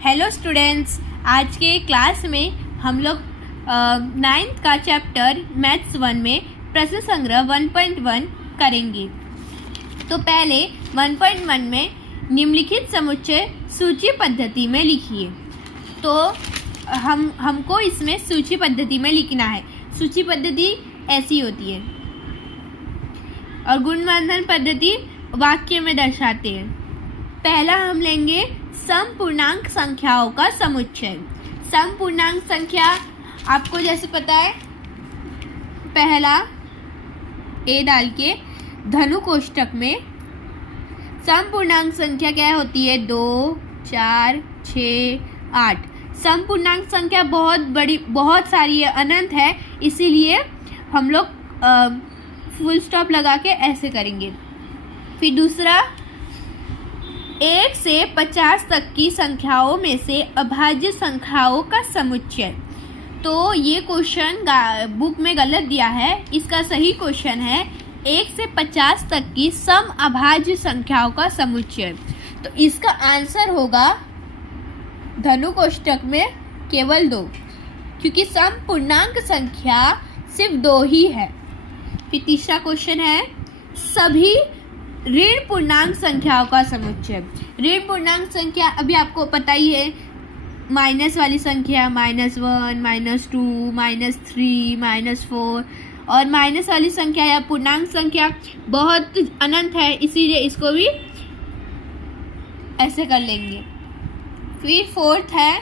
Hello students, आज के class में हम लोग 9th का चैप्टर मैथ्स 1 में प्रश्न संग्रह 1.1 करेंगे। तो पहले 1.1 में निम्नलिखित समुच्चय सूची पद्धति में लिखिए। तो हमको इसमें सूची पद्धति में लिखना है। सूची पद्धति ऐसी होती है और गुणवर्धन पद्धति वाक्य में दर्शाते हैं। पहला हम लेंगे समपूर्णांक संख्याओं का समुच्चय। समपूर्णांक संख्या आपको जैसे पता है, पहला ए डाल के धनु कोष्ठक में समपूर्णांक संख्या क्या होती है? 2, 4, 6, 8। समपूर्णांक संख्या बहुत बड़ी, बहुत सारी है, अनंत है, इसीलिए हम लोग फुल स्टॉप लगा के ऐसे करेंगे। फिर दूसरा, 1 से 50 तक की संख्याओं में से अभाज्य संख्याओं का समुच्चय। तो ये क्वेश्चन बुक में गलत दिया है। इसका सही क्वेश्चन है 1 से 50 तक की सम अभाज्य संख्याओं का समुच्चय। तो इसका आंसर होगा धनु कोष्ठक में केवल 2, क्योंकि सम पूर्णांक संख्या सिर्फ 2 ही है। फिर तीसरा क्वेश्चन है सभी ऋण पूर्णांक संख्याओं का समुच्चय। ऋण पूर्णांक संख्या अभी आपको पता ही है, माइनस वाली संख्या -1, -2, -3, -4, और माइनस वाली संख्या या पूर्णांक संख्या बहुत अनंत है, इसीलिए इसको भी ऐसे कर लेंगे। फिर फोर्थ है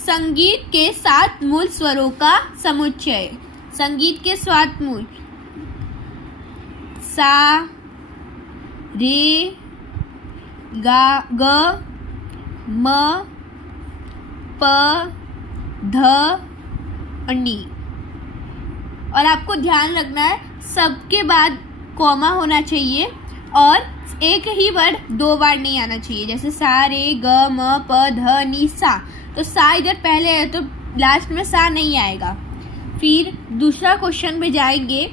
संगीत के 7 मूल स्वरों का समुच्चय। संगीत के 7 मूल सा, रे, गा, ग, म, प, ध और नी। और आपको ध्यान रखना है सबके बाद कॉमा होना चाहिए और एक ही वर्ड 2 बार नहीं आना चाहिए। जैसे सा, रे, ग, म, प, ध, नी, सा। तो सा इधर पहले है तो लास्ट में सा नहीं आएगा। फिर दूसरा क्वेश्चन में जाएंगे।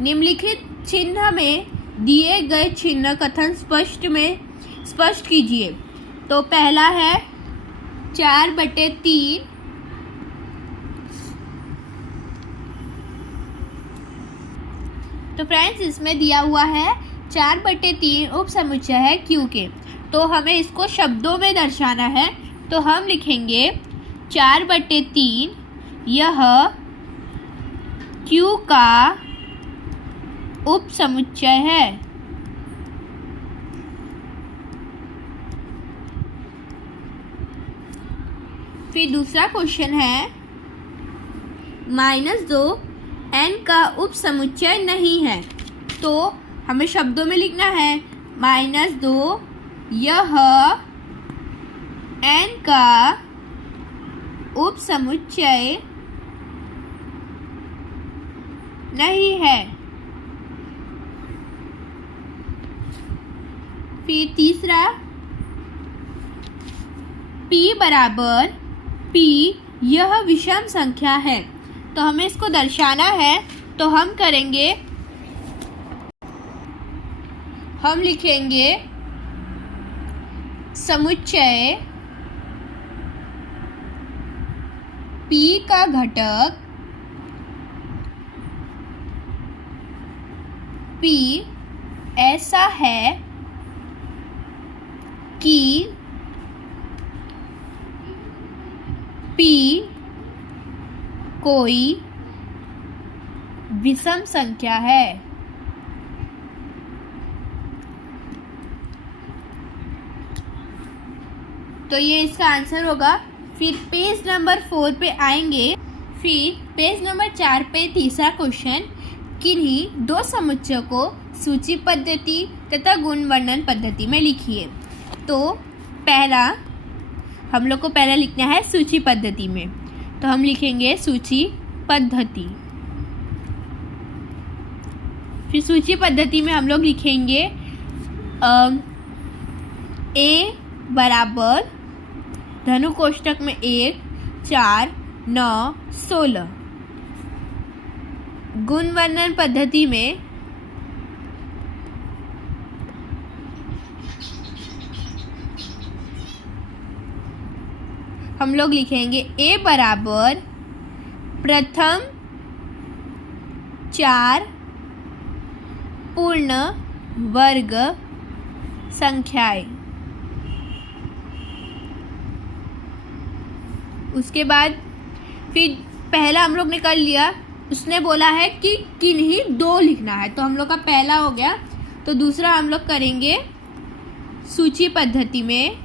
निम्नलिखित चिन्ह में दिए गए चिन्ह कथन स्पष्ट कीजिए। तो पहला है 4/3। तो फ्रेंड्स, इसमें दिया हुआ है 4/3 उप समुच्चय है Q के। तो हमें इसको शब्दों में दर्शाना है। तो हम लिखेंगे 4/3 यह Q का उप समुच्चय है। फिर दूसरा क्वेश्चन है -2 n का उप समुच्चय नहीं है। तो हमें शब्दों में लिखना है -2 यह n का उप समुच्चय नहीं है। फिर तीसरा p बराबर p यह विषम संख्या है। तो हमें इसको दर्शाना है। तो हम करेंगे, हम लिखेंगे समुच्चय p का घटक p ऐसा है कि p कोई विषम संख्या है। तो ये इसका आंसर होगा। फिर पेज नंबर 4 पे आएंगे। फिर पेज नंबर 4 पे तीसरा क्वेश्चन, किन्हीं 2 समुच्चयों को सूची पद्धति तथा गुणवर्णन पद्धति में लिखिए। तो पहला हम लोग को पहला लिखना है सूची पद्धति में। तो हम लिखेंगे सूची पद्धति। फिर सूची पद्धति में हम लोग लिखेंगे ए बराबर धनु कोष्ठक में 1, 4, 9, 16। गुणवर्णन पद्धति में हम लोग लिखेंगे ए बराबर प्रथम 4 पूर्ण वर्ग संख्याएं। उसके बाद फिर पहला हम लोग ने कर लिया, उसने बोला है कि किन्हीं 2 लिखना है, तो हम लोग का पहला हो गया। तो दूसरा हम लोग करेंगे सूची पद्धति में।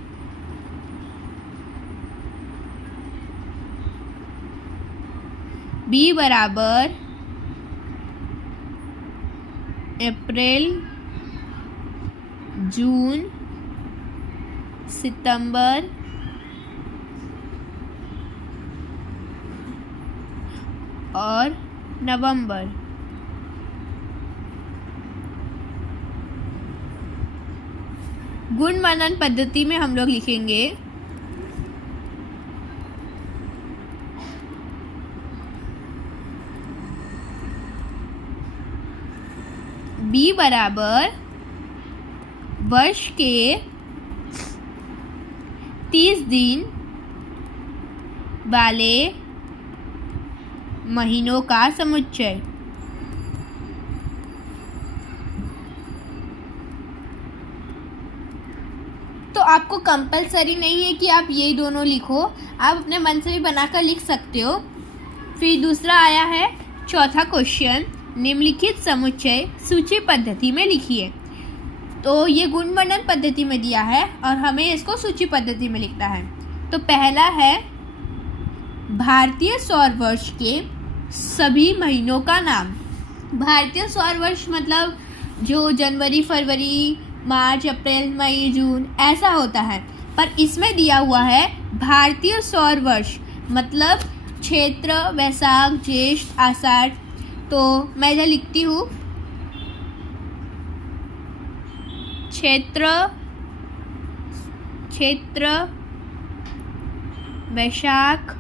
बी बराबर अप्रैल, जून, सितंबर और नवंबर। गुणमानन पद्धति में हम लोग लिखेंगे बी बराबर वर्ष के 30 दिन वाले महीनों का समुच्चय। तो आपको कंपलसरी नहीं है कि आप ये दोनों लिखो, आप अपने मन से भी बनाकर लिख सकते हो। फिर दूसरा आया है चौथा क्वेश्चन, निम्नलिखित समुच्चय सूची पद्धति में लिखिए। तो ये गुणवर्णन पद्धति में दिया है और हमें इसको सूची पद्धति में लिखना है। तो पहला है भारतीय सौर वर्ष के सभी महीनों का नाम। भारतीय सौर वर्ष मतलब जो जनवरी, फरवरी, मार्च, अप्रैल, मई, जून ऐसा होता है, पर इसमें दिया हुआ है भारतीय सौर वर्ष मतलब क्षेत्र, वैशाख, ज्येष्ठ, आषाढ़। तो मैं इधर लिखती हूँ क्षेत्र, वैशाख,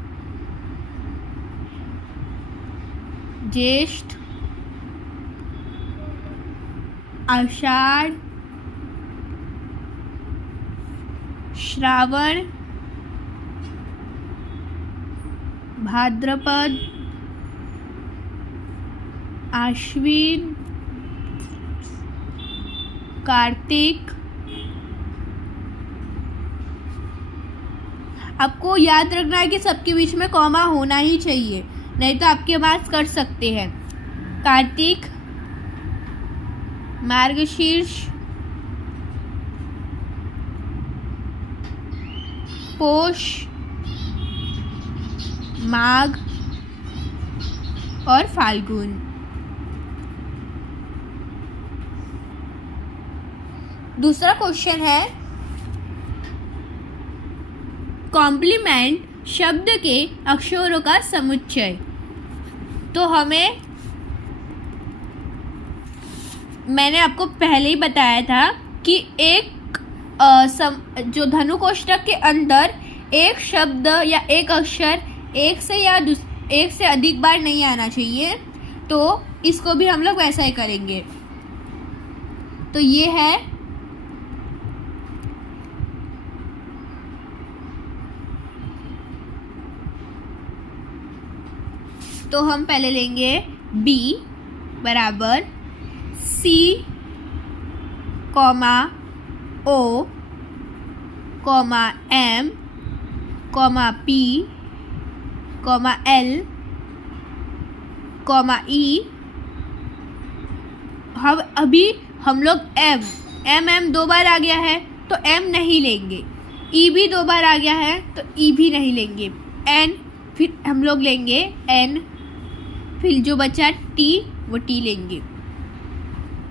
ज्येष्ठ, आषाढ़, श्रावण, भाद्रपद, आश्विन, कार्तिक। आपको याद रखना है कि सबके बीच में कॉमा होना ही चाहिए, नहीं तो आपके मार्क्स कट सकते हैं। कार्तिक, मार्गशीर्ष, पोष, माघ और फाल्गुन। दूसरा क्वेश्चन है कॉम्प्लीमेंट शब्द के अक्षरों का समुच्चय। तो मैंने आपको पहले ही बताया था कि एक जो धनु कोष्ठक के अंदर एक शब्द या एक अक्षर एक से अधिक बार नहीं आना चाहिए, तो इसको भी हम लोग वैसा ही करेंगे। तो ये है तो हम पहले लेंगे B बराबर C, O, M, P, L, E। अभी हम लोग M 2 बार आ गया है तो M नहीं लेंगे, E भी 2 बार आ गया है तो E भी नहीं लेंगे, N फिर हम लोग लेंगे N, फिर जो बचा T वो T लेंगे।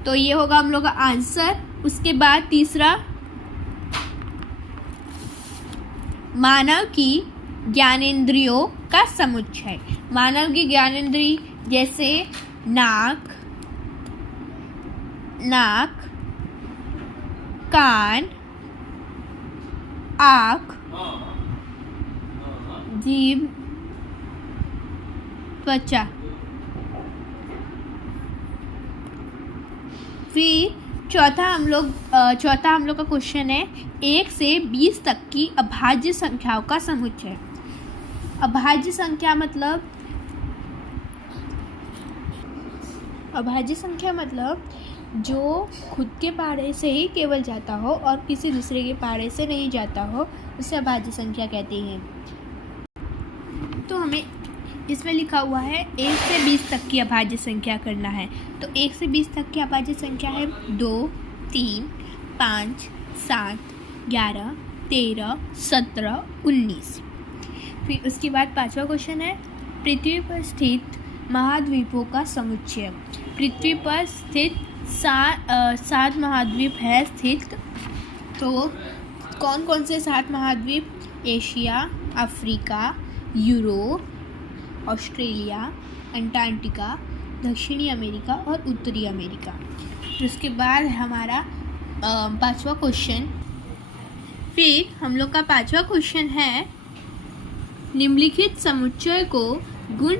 तो ये होगा हम लोग का आंसर। उसके बाद तीसरा, मानव की ज्ञानेंद्रियों का समुच्चय। मानव की ज्ञानेंद्रिय जैसे नाक, कान, आँख, जीभ, त्वचा। फिर चौथा हम लोग का क्वेश्चन है 1 से 20 तक की अभाज्य संख्याओं का समुच्चय। अभाज्य संख्या मतलब जो खुद के पहाड़े से ही केवल जाता हो और किसी दूसरे के पहाड़े से नहीं जाता हो, उसे अभाज्य संख्या कहते हैं। तो हमें इसमें लिखा हुआ है 1 से 20 तक की अभाज्य संख्या करना है। तो 1 से 20 तक की अभाज्य संख्या है 2, 3, 5, 7, 11, 13, 17, 19। फिर उसके बाद 5वां क्वेश्चन है पृथ्वी पर स्थित महाद्वीपों का समुच्चय। पृथ्वी पर स्थित 7 महाद्वीप है स्थित। तो कौन कौन से 7 महाद्वीप? Asia, Africa, Europe, Australia, Antarctica, दक्षिणी अमेरिका और उत्तरी अमेरिका। उसके बाद हमारा 5वां क्वेश्चन। फिर हम लोग का 5वां क्वेश्चन है निम्नलिखित समुच्चय को गुण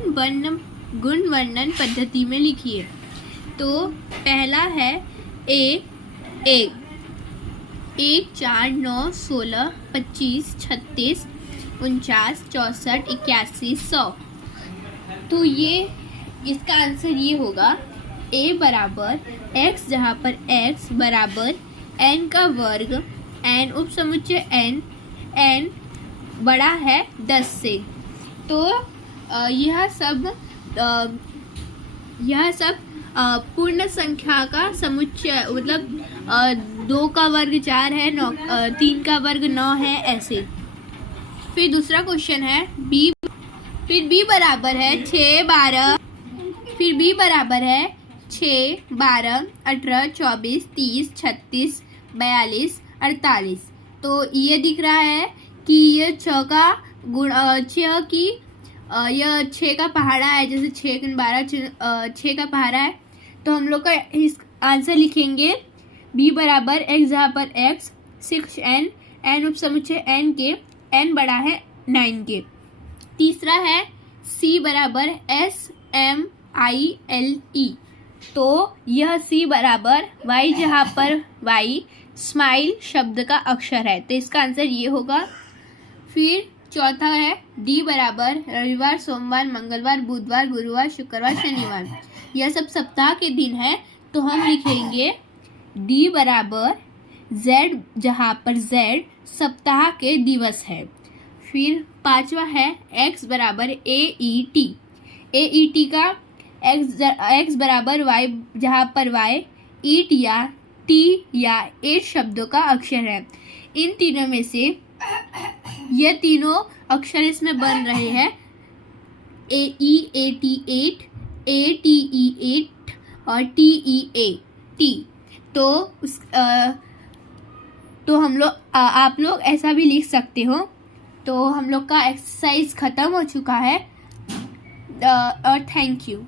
वर्णन पद्धति में लिखिए। तो पहला है एक 4, 9, 16, 25, 36, 49, 64, 81, 100। तो ये इसका आंसर ये होगा a बराबर x, जहाँ पर x बराबर n का वर्ग, n उप समुच्चय n बड़ा है 10 से। तो यह सब पूर्ण संख्या का समुच्चय, मतलब 2 का वर्ग 4 है, 3 का वर्ग 9 है, ऐसे। फिर दूसरा क्वेश्चन है b बराबर है 6, 12। फिर b बराबर है 6, 12, 18, 24, 30, 36, 42, 48। तो ये दिख रहा है कि ये 6 का गुण 6 की यह 6 का पहाड़ा है, जैसे 6 गुण 12 6 का पहाड़ा है। तो हम लोग का इस आंसर लिखेंगे b बराबर x, जहाँ पर x 6n, n उप समुच्चय n के n बड़ा है 9 के। तीसरा है c बराबर SMILE। तो यह c बराबर y, जहाँ पर y स्माइल शब्द का अक्षर है। तो इसका आंसर ये होगा। फिर चौथा है d बराबर रविवार, सोमवार, मंगलवार, बुधवार, गुरुवार, शुक्रवार, शनिवार। यह सब सप्ताह के दिन है। तो हम लिखेंगे d बराबर z, जहाँ पर z सप्ताह के दिवस है। फिर 5वां है x बराबर AET का x बराबर y, जहाँ पर y ईट या t या 8 शब्दों का अक्षर है। इन तीनों में से ये तीनों अक्षर इसमें बन रहे हैं AEAT8, ATE8 और TEAT। तो हम लोग आप लोग ऐसा भी लिख सकते हो। तो हम लोग का एक्सरसाइज ख़त्म हो चुका है और थैंक यू।